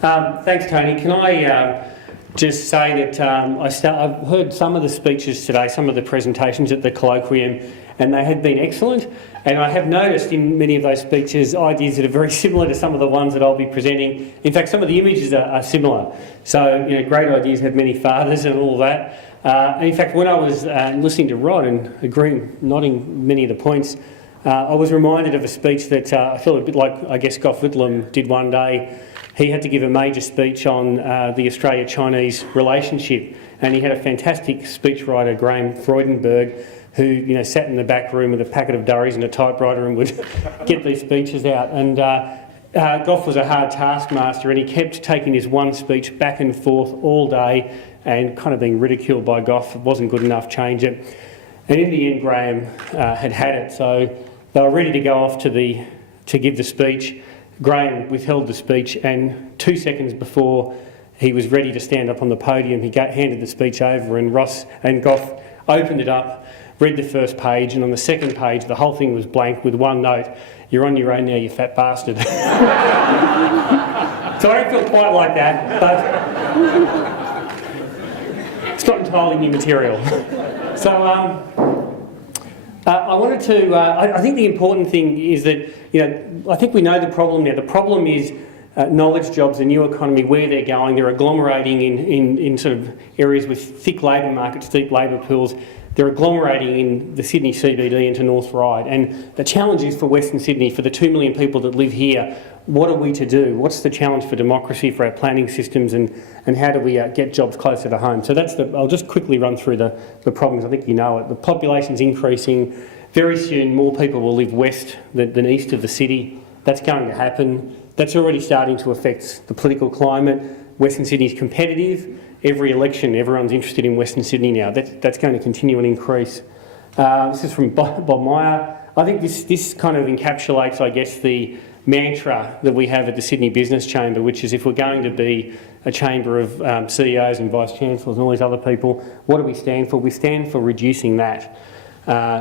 Thanks, Tony. Can I just say that I've heard some of the speeches today, some of the presentations at the colloquium, and they have been excellent. And I have noticed in many of those speeches ideas that are very similar to some of the ones that I'll be presenting. In fact, some of the images are similar. So, great ideas have many fathers and all that. And in fact, when I was listening to Rod and agreeing, nodding many of the points, I was reminded of a speech that I feel a bit like, I guess, Gough Whitlam did one day. He had to give a major speech on the Australia-Chinese relationship, and he had a fantastic speechwriter, Graham Freudenberg, who sat in the back room with a packet of durries and a typewriter and would get these speeches out. And Gough was a hard taskmaster, and he kept taking this one speech back and forth all day and kind of being ridiculed by Gough. It wasn't good enough, change it. And in the end, Graham had it, so they were ready to go off to give the speech. Graham withheld the speech, and 2 seconds before he was ready to stand up on the podium, he handed the speech over, and Gough opened it up, read the first page, and on the second page the whole thing was blank with one note: "You're on your own now, you fat bastard." So I don't feel quite like that, but it's not entirely new material. So I wanted to, I think the important thing is that, I think we know the problem now. The problem is knowledge jobs, the new economy, where they're going. They're agglomerating in sort of areas with thick labour markets, deep labour pools. They're agglomerating in the Sydney CBD into North Ryde. And the challenge is for Western Sydney, for the 2 million people that live here, what are we to do? What's the challenge for democracy, for our planning systems, and how do we get jobs closer to home? So I'll just quickly run through the problems. I think you know it. The population's increasing. Very soon more people will live west than east of the city. That's going to happen. That's already starting to affect the political climate. Western Sydney's competitive. Every election, everyone's interested in Western Sydney now. That's going to continue and increase. This is from Bob Meyer. I think this kind of encapsulates, I guess, the mantra that we have at the Sydney Business Chamber, which is, if we're going to be a chamber of CEOs and Vice-Chancellors and all these other people, what do we stand for? We stand for reducing that.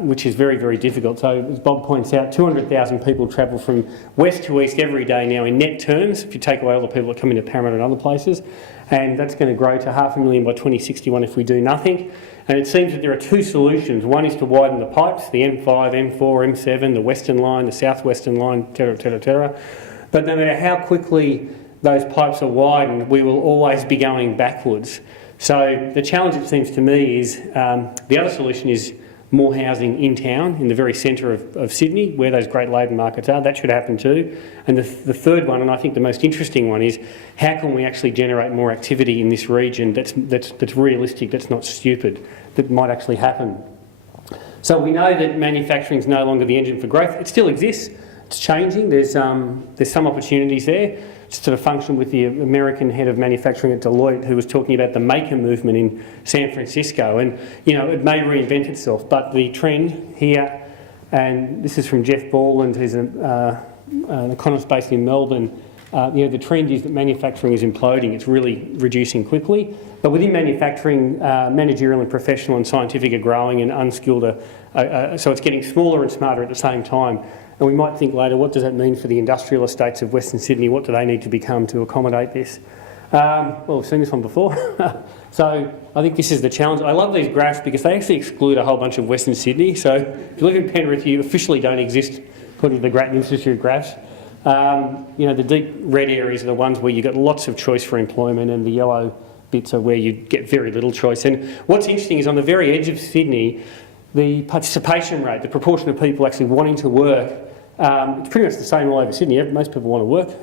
Which is very, very difficult. So, as Bob points out, 200,000 people travel from west to east every day now in net terms, if you take away all the people that come into Parramatta and other places, and that's going to grow to 500,000 by 2061 if we do nothing. And it seems that there are two solutions. One is to widen the pipes, the M5, M4, M7, the Western Line, the Southwestern Line, terra. But no matter how quickly those pipes are widened, we will always be going backwards. So the challenge, it seems to me, is the other solution is more housing in town, in the very centre of Sydney, where those great labour markets are. That should happen too. And the third one, and I think the most interesting one, is how can we actually generate more activity in this region that's realistic, that's not stupid, that might actually happen. So we know that manufacturing is no longer the engine for growth. It still exists. It's changing. There's some opportunities there. Just sort of function with the American head of manufacturing at Deloitte, who was talking about the maker movement in San Francisco, and it may reinvent itself, but the trend here, and this is from Jeff Borland, who's an economist based in Melbourne. The trend is that manufacturing is imploding. It's really reducing quickly, but within manufacturing, managerial and professional and scientific are growing, and unskilled so it's getting smaller and smarter at the same time. And we might think later, what does that mean for the industrial estates of Western Sydney? What do they need to become to accommodate this? Well, we've seen this one before. So I think this is the challenge. I love these graphs because they actually exclude a whole bunch of Western Sydney. So if you look at Penrith, you officially don't exist according to the Grattan Institute graphs. The deep red areas are the ones where you've got lots of choice for employment, and the yellow bits are where you get very little choice. And what's interesting is on the very edge of Sydney, the participation rate, the proportion of people actually wanting to work, it's pretty much the same all over Sydney. Most people want to work.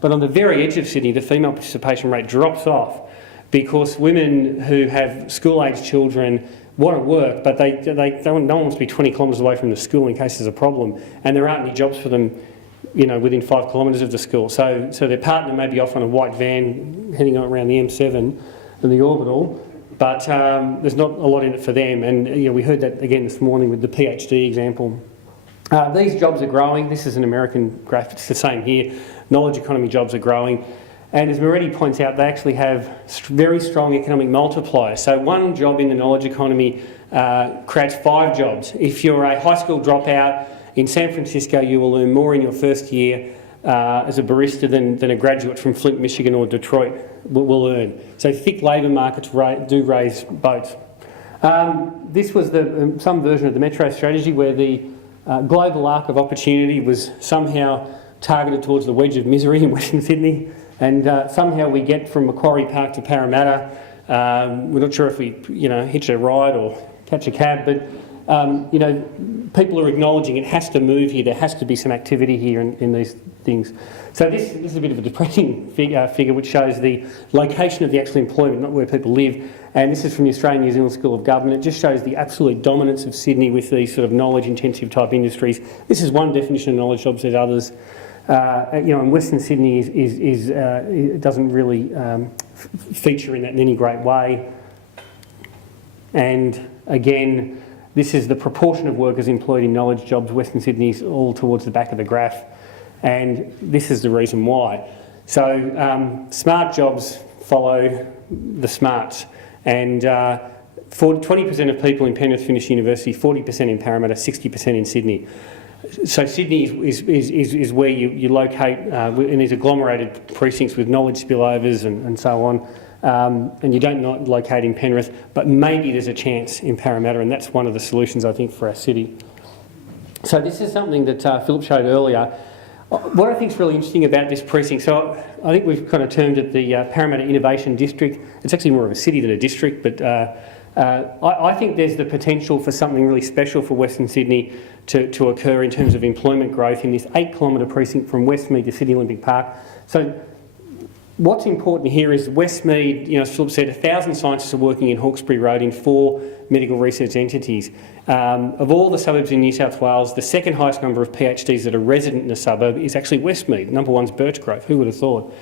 But on the very edge of Sydney, the female participation rate drops off because women who have school-aged children want to work, but no one wants to be 20 kilometres away from the school in case there's a problem, and there aren't any jobs for them within 5 kilometres of the school. So their partner may be off on a white van heading around the M7 and the orbital, but there's not a lot in it for them. And we heard that again this morning with the PhD example. These jobs are growing. This is an American graph. It's the same here. Knowledge economy jobs are growing. And as Moretti points out, they actually have very strong economic multipliers. So one job in the knowledge economy creates 5 jobs. If you're a high school dropout in San Francisco, you will earn more in your first year as a barista than a graduate from Flint, Michigan or Detroit will earn. So thick labour markets do raise boats. This was some version of the Metro strategy where the global arc of opportunity was somehow targeted towards the wedge of misery in Western Sydney, and somehow we get from Macquarie Park to Parramatta. We're not sure if we, hitch a ride or catch a cab, but people are acknowledging it has to move here. There has to be some activity here in these things. So this is a bit of a depressing figure which shows the location of the actual employment, not where people live. And this is from the Australian New Zealand School of Government. It just shows the absolute dominance of Sydney with these sort of knowledge-intensive type industries. This is one definition of knowledge jobs. There's others. And Western Sydney it doesn't really feature in that in any great way. And again, this is the proportion of workers employed in knowledge jobs. Western Sydney's all towards the back of the graph, and this is the reason why. So smart jobs follow the smarts, and 20% of people in Penrith finish university, 40% in Parramatta, 60% in Sydney. So Sydney is where you locate in these agglomerated precincts with knowledge spillovers and so on. And you don't not locate in Penrith, but maybe there's a chance in Parramatta, and that's one of the solutions, I think, for our city. So this is something that Philip showed earlier. What I think is really interesting about this precinct, so I think we've kind of termed it the Parramatta Innovation District. It's actually more of a city than a district, but I think there's the potential for something really special for Western Sydney to occur in terms of employment growth in this 8-kilometre precinct from Westmead to Sydney Olympic Park. So what's important here is Westmead, as Philip said, 1,000 scientists are working in Hawkesbury Road in 4 medical research entities. Of all the suburbs in New South Wales, the second highest number of PhDs that are resident in a suburb is actually Westmead. Number one's Birchgrove. Who would have thought?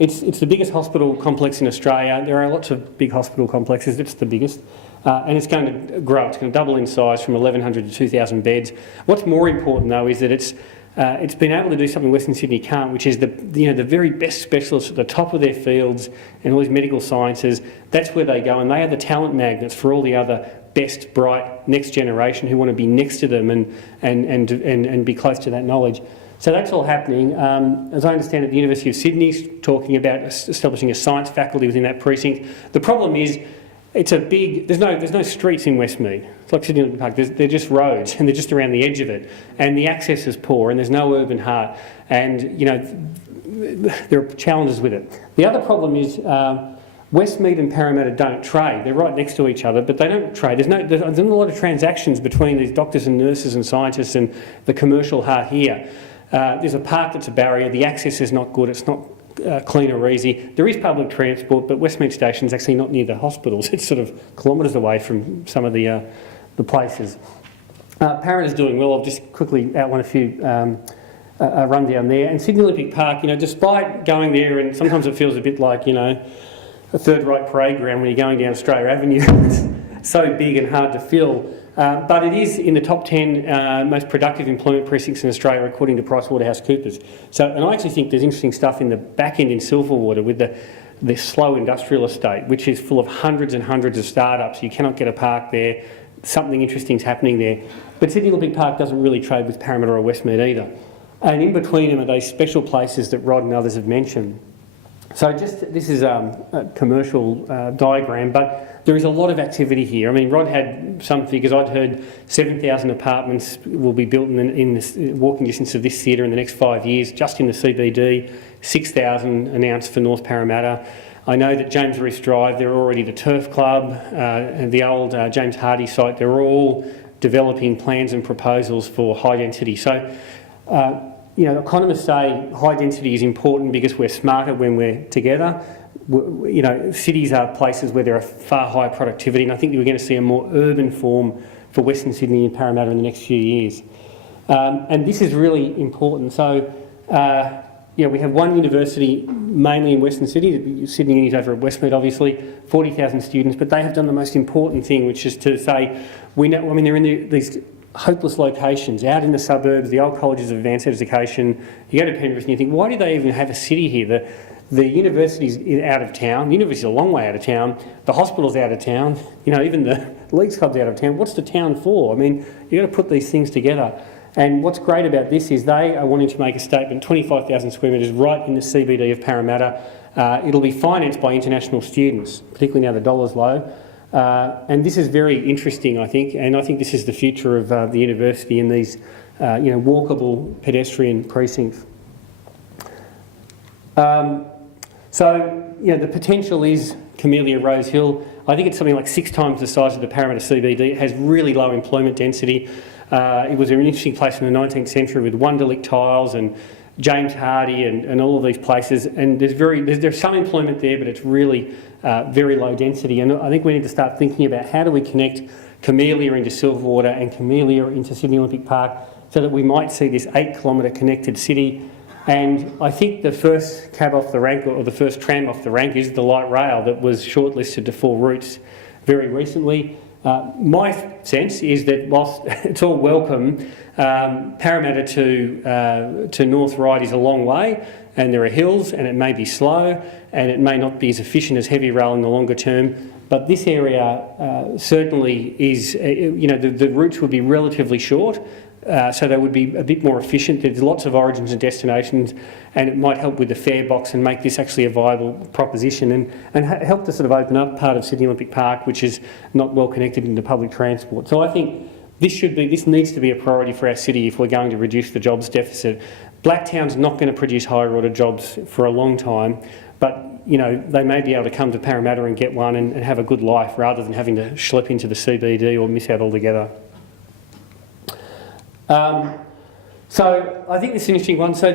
It's the biggest hospital complex in Australia. There are lots of big hospital complexes. It's the biggest. And it's going to grow. It's going to double in size from 1,100 to 2,000 beds. What's more important, though, is that it's been able to do something Western Sydney can't, which is the very best specialists at the top of their fields and all these medical sciences. That's where they go, and they are the talent magnets for all the other best, bright, next generation who want to be next to them and be close to that knowledge. So that's all happening. As I understand it, the University of Sydney's talking about establishing a science faculty within that precinct. The problem is, it's a big. There's no streets in Westmead. It's like Sydney Olympic Park. They're just roads, and they're just around the edge of it, and the access is poor, and there's no urban heart, and there are challenges with it. The other problem is Westmead and Parramatta don't trade. They're right next to each other, but they don't trade. There's not a lot of transactions between these doctors and nurses and scientists and the commercial heart here. There's a park that's a barrier. The access is not good. It's not clean or easy. There is public transport, but Westmead Station is actually not near the hospitals. It's sort of kilometres away from some of the places. Parramatta's doing well. I'll just quickly outline a few rundown there. And Sydney Olympic Park, despite going there, and sometimes it feels a bit like, a third-rate parade ground when you're going down Australia Avenue. It's so big and hard to fill. But it is in the top 10 most productive employment precincts in Australia, according to PricewaterhouseCoopers. And I actually think there's interesting stuff in the back end in Silverwater with the slow industrial estate, which is full of hundreds and hundreds of startups. You cannot get a park there. Something interesting's happening there. But Sydney Olympic Park doesn't really trade with Parramatta or Westmead either. And in between them are those special places that Rod and others have mentioned. So this is a commercial diagram, but there is a lot of activity here. I mean, Rod had some figures. I'd heard 7,000 apartments will be built in this walking distance of this theatre in the next 5 years, just in the CBD, 6,000 announced for North Parramatta. I know that James Rees Drive, they're already the Turf Club, and the old James Hardy site, they're all developing plans and proposals for high density. So, economists say high density is important because we're smarter when we're together. Cities are places where there are far higher productivity, and I think we're going to see a more urban form for Western Sydney and Parramatta in the next few years. And this is really important. So, we have one university mainly in Western Sydney. Sydney Uni's over at Westmead, obviously, 40,000 students, but they have done the most important thing, which is to say, they're in these hopeless locations, out in the suburbs, the old colleges of advanced education. You go to Penrith and you think, why do they even have a city here? The university's out of town. The university's a long way out of town. The hospital's out of town. Even the leagues club's out of town. What's the town for? I mean, you've got to put these things together. And what's great about this is they are wanting to make a statement, 25,000 square metres right in the CBD of Parramatta. It'll be financed by international students, particularly now the dollar's low. And this is very interesting, I think, and I think this is the future of the university in these walkable pedestrian precincts. The potential is Camellia Rose Hill. I think it's something like 6 times the size of the Parramatta CBD. It has really low employment density. It was an interesting place in the 19th century with Wunderlich tiles and James Hardie and all of these places. And there's some employment there, but it's really very low density. And I think we need to start thinking about how do we connect Camellia into Silverwater and Camellia into Sydney Olympic Park so that we might see this 8-kilometre connected city. And I think the first cab off the rank, or the first tram off the rank, is the light rail that was shortlisted to 4 routes very recently. My sense is that whilst it's all welcome, Parramatta to North Ryde is a long way, and there are hills, and it may be slow, and it may not be as efficient as heavy rail in the longer term. But this area certainly is, the routes would be relatively short. So they would be a bit more efficient. There's lots of origins and destinations, and it might help with the fare box and make this actually a viable proposition and help to sort of open up part of Sydney Olympic Park, which is not well connected into public transport. So I think this needs to be a priority for our city if we're going to reduce the jobs deficit. Blacktown's not going to produce higher order jobs for a long time, but they may be able to come to Parramatta and get one and have a good life rather than having to schlep into the CBD or miss out altogether. So I think this is an interesting one. So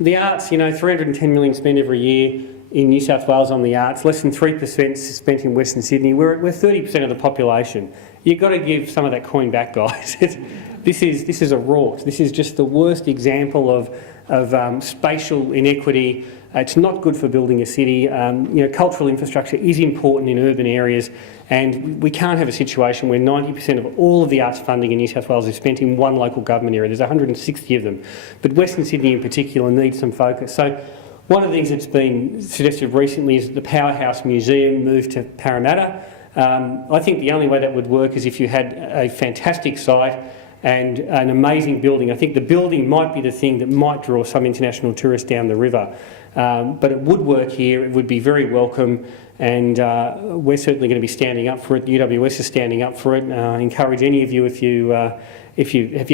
the arts, 310 million spent every year in New South Wales on the arts, less than 3% spent in Western Sydney. We're 30% of the population. You've got to give some of that coin back, guys. This is a rort. This is just the worst example of spatial inequity. It's not good for building a city. Cultural infrastructure is important in urban areas, and we can't have a situation where 90% of all of the arts funding in New South Wales is spent in one local government area. There's 160 of them. But Western Sydney in particular needs some focus. So one of the things that's been suggested recently is that the Powerhouse Museum move to Parramatta. I think the only way that would work is if you had a fantastic site and an amazing building. I think the building might be the thing that might draw some international tourists down the river. But it would work here, it would be very welcome, and we're certainly going to be standing up for it. UWS is standing up for it. I encourage any of you, if you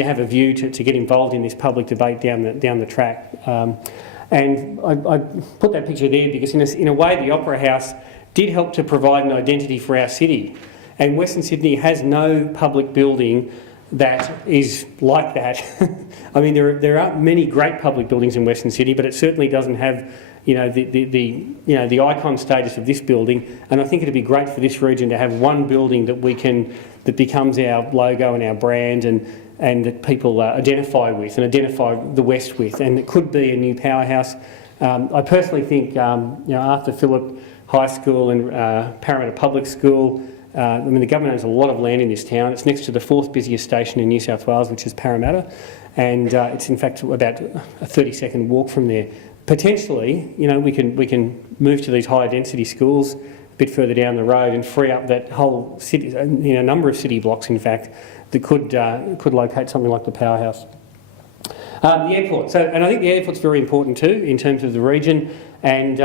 have a view, to get involved in this public debate down the track. And I put that picture there because in a way the Opera House did help to provide an identity for our city. And Western Sydney has no public building that is like that. I mean, there aren't many great public buildings in Western Sydney, but it certainly doesn't have, the icon status of this building. And I think it'd be great for this region to have one building that becomes our logo and our brand, and that people identify with and identify the West with. And it could be a new powerhouse. I personally think, Arthur Phillip High School and Parramatta Public School. The government owns a lot of land in this town. It's next to the 4th busiest station in New South Wales, which is Parramatta, and it's in fact about a 30-second walk from there. Potentially, we can move to these higher density schools a bit further down the road and free up that whole city, a number of city blocks, in fact, that could locate something like the Powerhouse. The airport. And I think the airport's very important too in terms of the region, and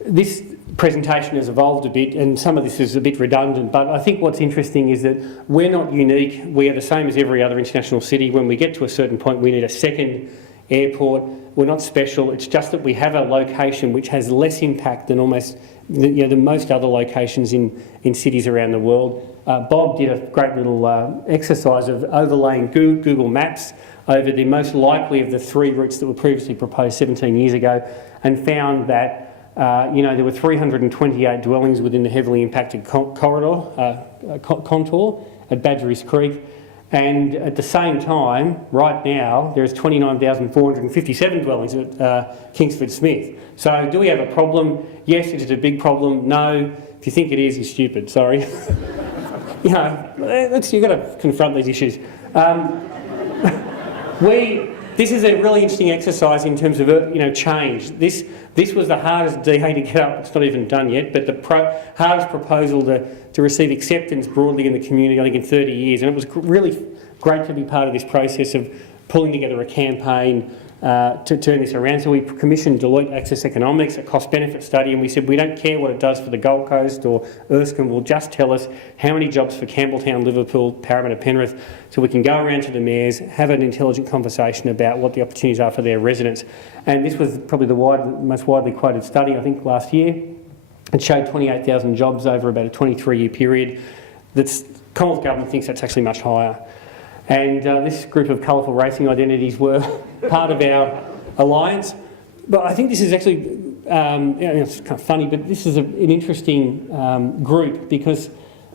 this presentation has evolved a bit, and some of this is a bit redundant, but I think what's interesting is that we're not unique. We are the same as every other international city. When we get to a certain point, we need a second airport. We're not special. It's just that we have a location which has less impact than almost the most other locations in cities around the world. Bob did a great little exercise of overlaying Google Maps over the most likely of the 3 routes that were previously proposed 17 years ago, and found that there were 328 dwellings within the heavily impacted contour at Badgerys Creek, and at the same time, right now, there's 29,457 dwellings at Kingsford Smith. So do we have a problem? Yes, is it a big problem? No. If you think it is, you're stupid, sorry. You've got to confront these issues. This is a really interesting exercise in terms of change. This was the hardest DA to get up. It's not even done yet, but the hardest proposal to receive acceptance broadly in the community, I think, in 30 years. And it was really great to be part of this process of pulling together a campaign to turn this around. So we commissioned Deloitte Access Economics, a cost-benefit study, and we said we don't care what it does for the Gold Coast or Erskine, will just tell us how many jobs for Campbelltown, Liverpool, Parramatta, Penrith, so we can go around to the mayors, have an intelligent conversation about what the opportunities are for their residents. And this was probably the most widely quoted study, I think, last year. It showed 28,000 jobs over about a 23-year period. The Commonwealth Government thinks that's actually much higher. And this group of colourful racing identities were part of our alliance. But I think this is actually, it's kind of funny, but this is an interesting group because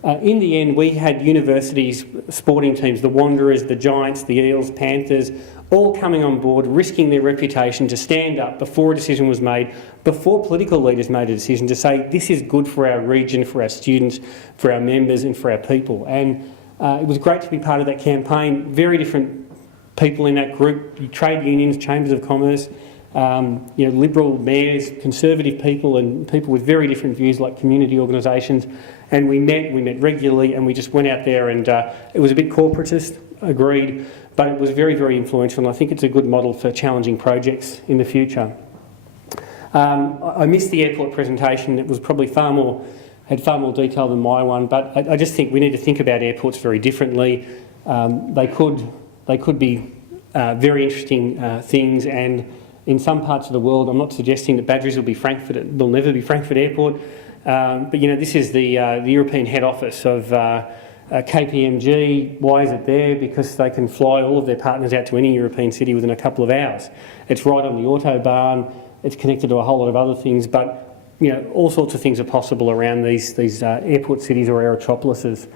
in the end we had universities, sporting teams, the Wanderers, the Giants, the Eels, Panthers, all coming on board, risking their reputation to stand up before a decision was made, before political leaders made a decision to say this is good for our region, for our students, for our members and for our people. And it was great to be part of that campaign. Very different people in that group, trade unions, chambers of commerce, Liberal mayors, Conservative people and people with very different views like community organisations. And we met regularly and we just went out there and it was a bit corporatist, agreed, but it was very, very influential and I think it's a good model for challenging projects in the future. I missed the airport presentation. It was probably had far more detail than my one, but I just think we need to think about airports very differently. They could be very interesting things, and in some parts of the world, I'm not suggesting that Badgerys will never be Frankfurt Airport, but this is the European head office of KPMG. Why is it there? Because they can fly all of their partners out to any European city within a couple of hours. It's right on the autobahn. It's connected to a whole lot of other things, but all sorts of things are possible around these airport cities or aerotropolises.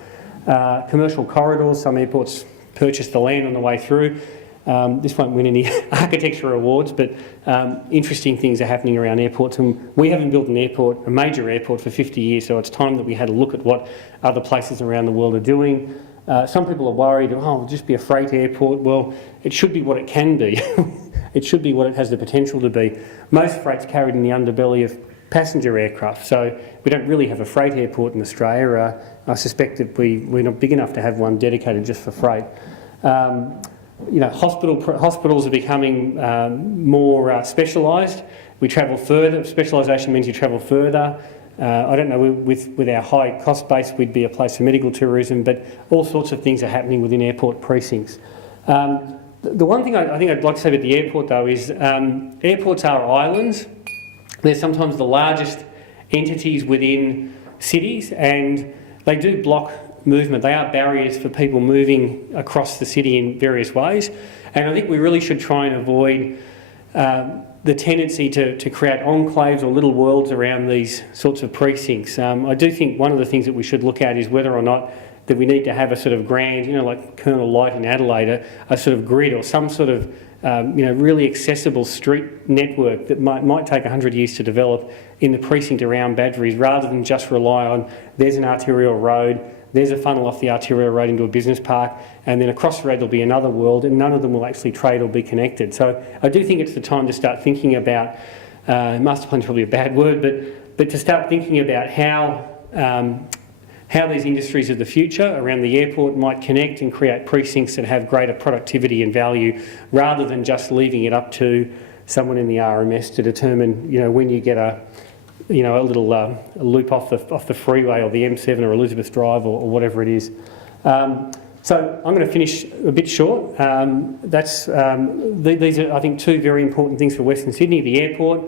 Commercial corridors, some airports purchase the land on the way through. This won't win any architecture awards, but interesting things are happening around airports. And we haven't built a major airport for 50 years, so it's time that we had a look at what other places around the world are doing. Some people are worried, it'll just be a freight airport. Well, it should be what it can be. It should be what it has the potential to be. Most freight's carried in the underbelly of passenger aircraft, so we don't really have a freight airport in Australia. I suspect that we're not big enough to have one dedicated just for freight. Hospitals are becoming more specialised. We travel further. Specialisation means you travel further. I don't know, with our high cost base, we'd be a place for medical tourism, but all sorts of things are happening within airport precincts. The one thing I think I'd like to say about the airport, though, is airports are islands. They're sometimes the largest entities within cities and they do block movement. They are barriers for people moving across the city in various ways. And I think we really should try and avoid the tendency to create enclaves or little worlds around these sorts of precincts. I do think one of the things that we should look at is whether or not that we need to have a sort of grand, like Colonel Light in Adelaide, a sort of grid or some sort of really accessible street network that might take 100 years to develop in the precinct around Badgerys, rather than just rely on there's an arterial road, there's a funnel off the arterial road into a business park, and then across the road there'll be another world, and none of them will actually trade or be connected. So I do think it's the time to start thinking about, master plan is probably a bad word, but to start thinking about how these industries of the future around the airport might connect and create precincts that have greater productivity and value, rather than just leaving it up to someone in the RMS to determine, when you get a little loop off the freeway or the M7 or Elizabeth Drive or whatever it is. So I'm going to finish a bit short. These are, I think, two very important things for Western Sydney: the airport,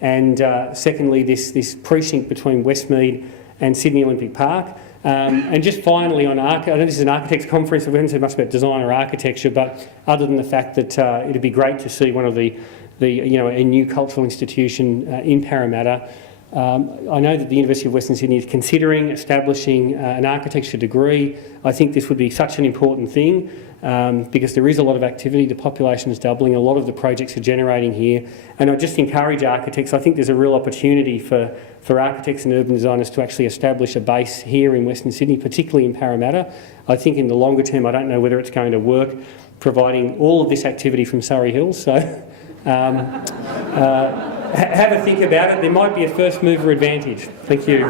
and secondly, this precinct between Westmead and Sydney Olympic Park. And just finally on I know this is an architects conference, so we haven't said much about design or architecture, but other than the fact that it'd be great to see one of a new cultural institution in Parramatta. I know that the University of Western Sydney is considering establishing an architecture degree. I think this would be such an important thing because there is a lot of activity, the population is doubling, a lot of the projects are generating here, and I just encourage architects. I think there's a real opportunity for architects and urban designers to actually establish a base here in Western Sydney, particularly in Parramatta. I think in the longer term, I don't know whether it's going to work, providing all of this activity from Surrey Hills, so have a think about it. There might be a first mover advantage. Thank you.